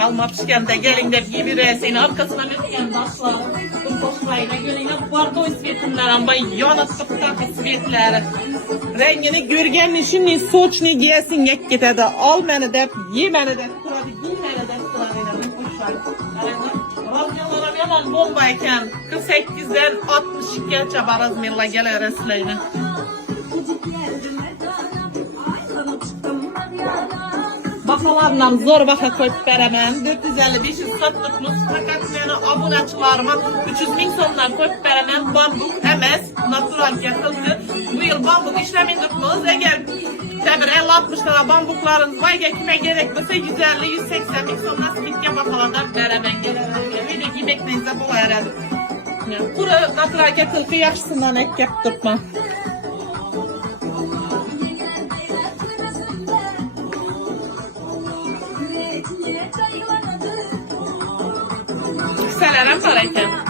alma pişkende gelin de bir resini arkasına ötken taşlar. Bu toşlayla gelin de bardo isvetinler ama yanıp tıptak isvetler. Rengini görgen şimdi soçni giyesin yek gitedi. Al beni de, ye beni de, kuradı, giy beni de, kuradı. Radyolarım yalan bombayken 48'den 62'ye baraz milla gelir esleyle. Bakalarla zor baka koyup veremem. 450-500 sattıklı paketlerine aboneçilarıma 300 bin sonlar koyup veremem. Bambuk emez, natural kesildi. Bu yıl bambuk işlemindikliğiniz eğer tabi 50-60 lira bambuklarınız var ya kime gerekirse 150-180 bin sonlar skitke bakalardan veremem. Öyle giymeklerinize bu herhalde. Kuru natural kesildi yaşsından ek yaptırma. Selam var iken.